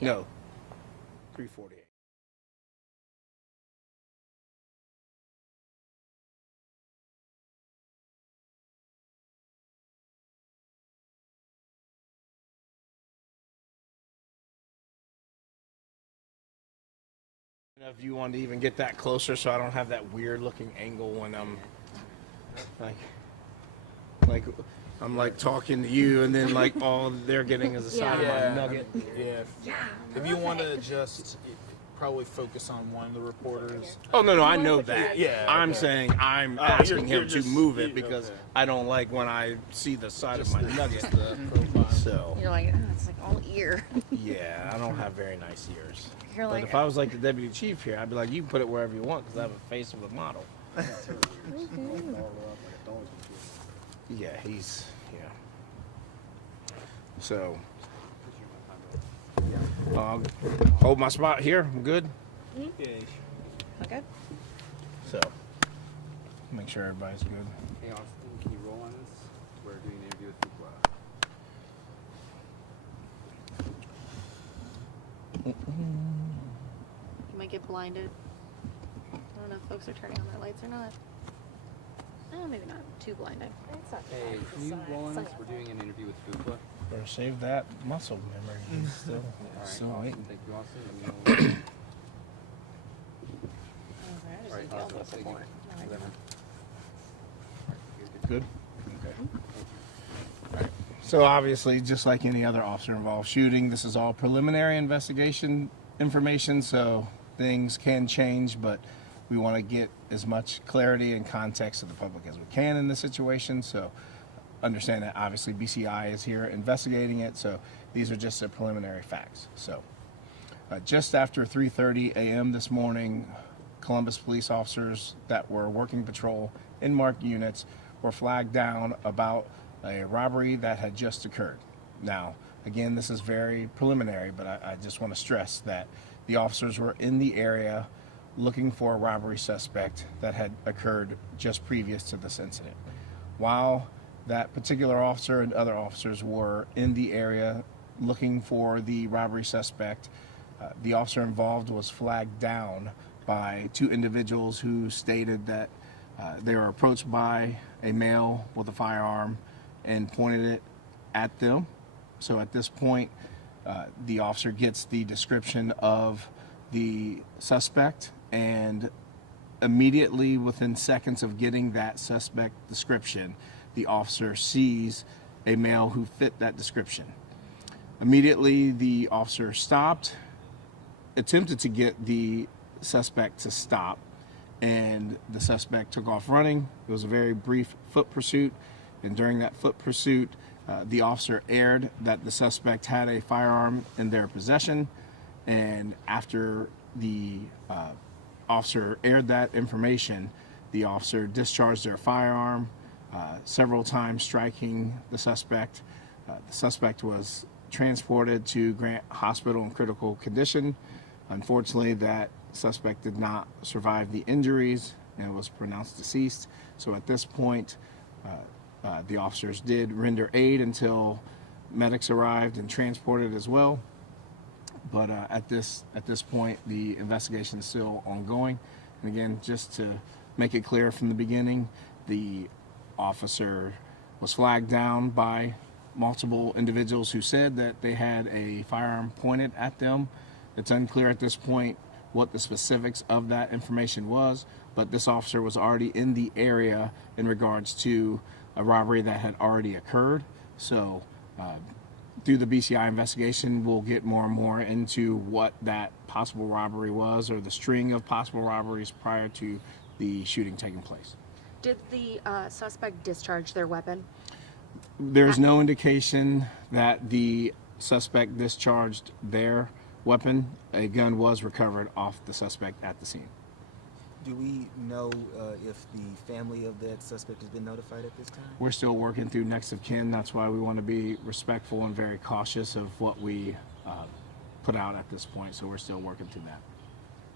No. 348. If you want to even get that closer so I don't have that weird looking angle when I'm like like I'm like talking to you and then like all they're getting is a side of my nugget. Yeah. If you want to just probably focus on one of the reporters. Oh no, I know that. Yeah, I'm okay. saying I'm asking you're him to just- move it because okay. I don't like when I see the side of Just my the- nugget. just the profile. So You're like, oh, it's like all ear. yeah, I don't have very nice ears. You're But like, if I was like the deputy chief here, I'd be like, you can put it wherever you want because I have a face of a model. Yeah, he's So, hold my spot here. I'm good. okay. So, make sure everybody's good. Hey Austin, can you roll on this? We're doing an interview with Fuqua. You might get blinded. I don't know if folks are turning on their lights or not. Oh, maybe not too blinded. Hey, can you roll on this? We're doing an interview with Fuqua. Better save that muscle memory. He's still, Alright, still awesome. waiting. Thank you, Austin. And we'll- I just Alright, need the Austin, elbow I'll take support. it. No, I Whatever. don't. Good? Okay. So obviously, just like any other officer involved shooting, this is all preliminary investigation information, so things can change, but we want to get as much clarity and context to the public as we can in this situation. So understand that obviously BCI is here investigating it, so these are just the preliminary facts. So just after 3:30 a.m. this morning, Columbus police officers that were working patrol in marked units were flagged down about a robbery that had just occurred. Now, again, this is very preliminary, but I just want to stress that the officers were in the area looking for a robbery suspect that had occurred just previous to this incident. While that particular officer and other officers were in the area looking for the robbery suspect, the officer involved was flagged down by two individuals who stated that they were approached by a male with a firearm and pointed it at them. So at this point, the officer gets the description of the suspect, and immediately within seconds of getting that suspect description, the officer sees a male who fit that description. Immediately, the officer stopped, attempted to get the suspect to stop, and the suspect took off running. It was a very brief foot pursuit, and during that foot pursuit, the officer aired that the suspect had a firearm in their possession, and after the officer aired that information, the officer discharged their firearm several times, striking the suspect. The suspect was transported to Grant Hospital in critical condition. Unfortunately, that suspect did not survive the injuries and was pronounced deceased. So at this point, the officers did render aid until medics arrived and transported as well. But at this point, the investigation is still ongoing. And again, just to make it clear from the beginning, the officer was flagged down by multiple individuals who said that they had a firearm pointed at them. It's unclear at this point what the specifics of that information was, but this officer was already in the area in regards to a robbery that had already occurred. So through the BCI investigation, we'll get more and more into what that possible robbery was, or the string of possible robberies prior to the shooting taking place. Did the suspect discharge their weapon? There's no indication that the suspect discharged their weapon. A gun was recovered off the suspect at the scene. Do we know if the family of that suspect has been notified at this time? We're still working through next of kin. That's why we want to be respectful and very cautious of what we put out at this point. So we're still working through that.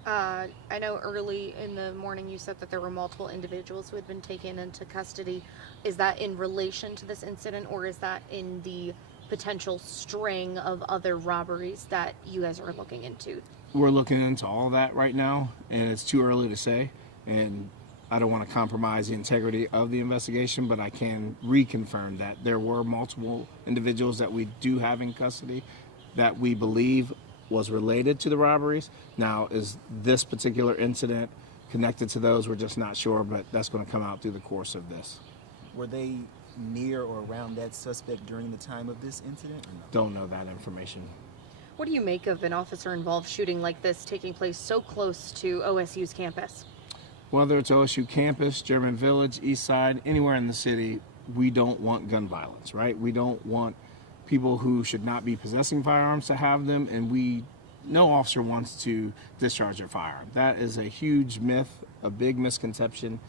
I know early in the morning you said that there were multiple individuals who had been taken into custody. Is that in relation to this incident, or is that in the potential string of other robberies that you guys are looking into? We're looking into all that right now, and it's too early to say. And I don't want to compromise the integrity of the investigation, but I can reconfirm that there were multiple individuals that we do have in custody that we believe was related to the robberies. Now, is this particular incident connected to those? We're just not sure, but that's going to come out through the course of this. Were they near or around that suspect during the time of this incident? Or no? Don't know that information. What do you make of an officer-involved shooting like this taking place so close to OSU's campus? Whether it's OSU campus, German Village, East Side, anywhere in the city, we don't want gun violence, right? We don't want people who should not be possessing firearms to have them, and no officer wants to discharge their firearm. That is a huge myth, a big misconception.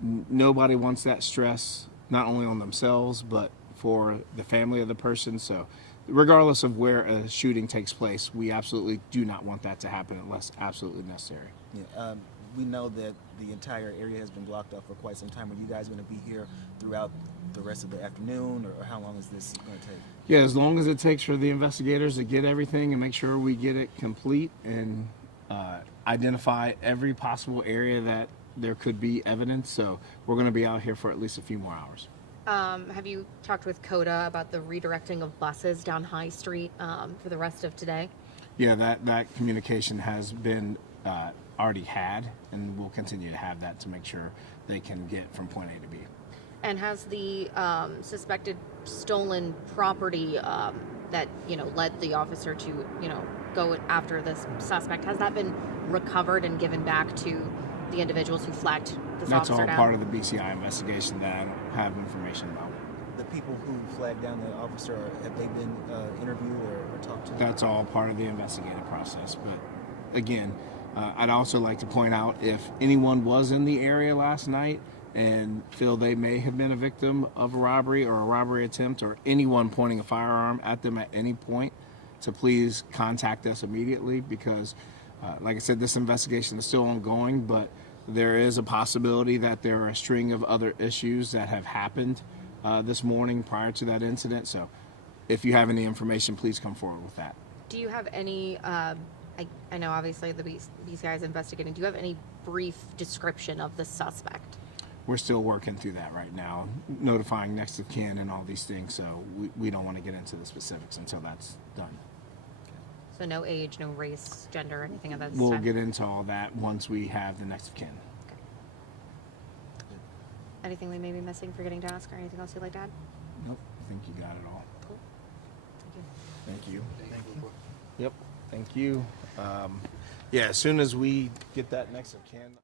Nobody wants that stress, not only on themselves, but for the family of the person. So regardless of where a shooting takes place, we absolutely do not want that to happen unless absolutely necessary. Yeah, we know that the entire area has been blocked off for quite some time. Are you guys going to be here throughout the rest of the afternoon, or how long is this going to take? Yeah, as long as it takes for the investigators to get everything and make sure we get it complete and identify every possible area that there could be evidence. So we're going to be out here for at least a few more hours. Have you talked with CODA about the redirecting of buses down High Street for the rest of today? Yeah, that communication has been already had, and we'll continue to have that to make sure they can get from point A to B. And has the suspected stolen property that led the officer to go after this suspect, has that been recovered and given back to the individuals who flagged this That's officer all down? part of the BCI investigation that I don't have information about. The people who flagged down the officer, have they been interviewed or talked to? That's all part of the investigative process. But again, I'd also like to point out, if anyone was in the area last night and feel they may have been a victim of a robbery or a robbery attempt, or anyone pointing a firearm at them at any point, to please contact us immediately, because like I said, this investigation is still ongoing, but there is a possibility that there are a string of other issues that have happened this morning prior to that incident. So if you have any information, please come forward with that. Do you have any, I know obviously the BCI is investigating, do you have any brief description of the suspect? We're still working through that right now, notifying next of kin and all these things, so we don't want to get into the specifics until that's done. So no age, no race, gender, anything of that We'll type? get into all that once we have the next of kin. Anything we may be missing, forgetting to ask, or anything else you'd like to add? Nope, I think you got it all. Cool. Thank you. Thank you. Yep, thank you. Yeah, as soon as we get that next of kin.